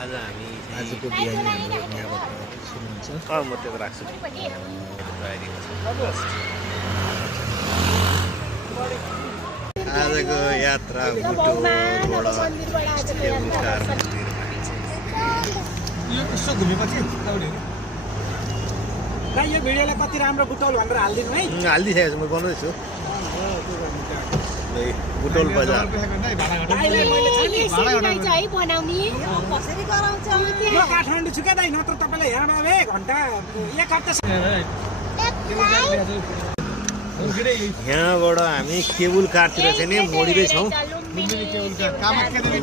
आज हामी आजको बिहान हाम्रो यहाँबाट सुन्नुहुन्छ म त्यो राख्छु आजको यात्रा यो यसो घुमेपछि यो भिडियोलाई कति राम्रो बुटौल भनेर हालिदिनु है हालिदिइसकेको छु म बनाउँदैछु बुटौल बजार काठमाडौँ छु क्या दाइ नत्र तपाईँलाई यहाँ बाबे घन्टा एक हप्ता यहाँबाट हामी केबुल कारतिर चाहिँ नि मोडिँदैछौँ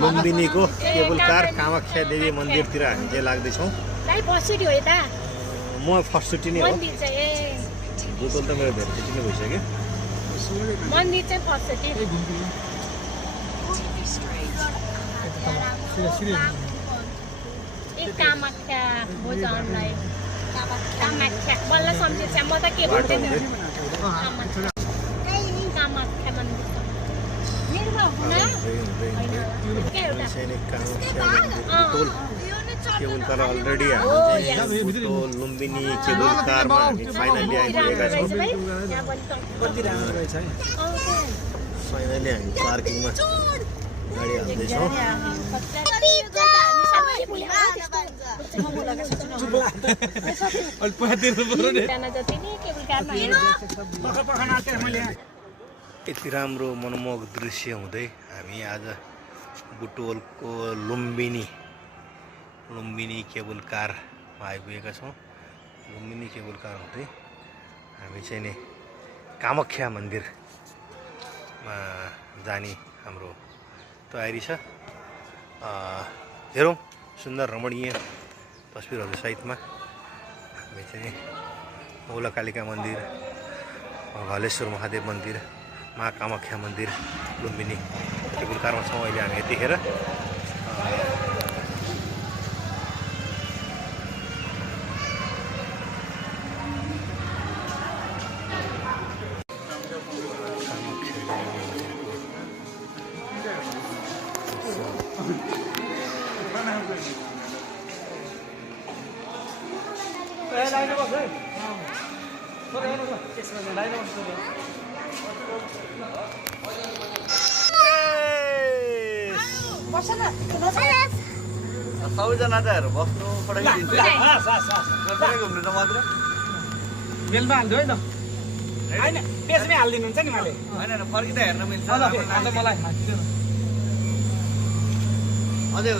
लुम्बिनीको केबुल कार कामाख्या देवी मन्दिरतिर हामी चाहिँ लाग्दैछौँ म फर्स्टचोटि नै हो बुटोल त मेरो धेरैचोटि नै भइसक्यो मन्दिर चाहिँ फर्स्टचोटि कामाख्या बुझाउनलाई कामाख्या बल्ल सम्झिन्छ म त के भन्छु कामाख्या मन्दिर केबुल कार अलरेडी हामी बुटोल लुम्बिनी केबुल कारमा हामी फाइनली आइपुगेका छौँ फाइनली हामी पार्किङमा गाडी हाल्दैछौँ यति राम्रो मनमोहक दृश्य हुँदै हामी आज बुटोलको लुम्बिनी केबुल कारमा आइपुगेका छौँ लुम्बिनी केबुल कार हुँदै हामी चाहिँ नि कामाख्या मन्दिरमा जाने हाम्रो तयारी छ हेरौँ सुन्दर रमणीय तस्बिरहरू सहितमा हामी चाहिँ औलाकालिका मन्दिर घलेश्वर महादेव मन्दिर मा कामाख्या मन्दिर लुम्बिनी केबुल कारमा छौँ अहिले हामी यतिखेर सबैजना चाहिँ हेर बस्नु पठाइदिन्छु घुम्नु त मात्र बेलमा हाल्छु है त होइन पेजमै हालिदिनुहुन्छ नि मैले होइन फर्किँदा हेर्न मिल्छ मलाई अझै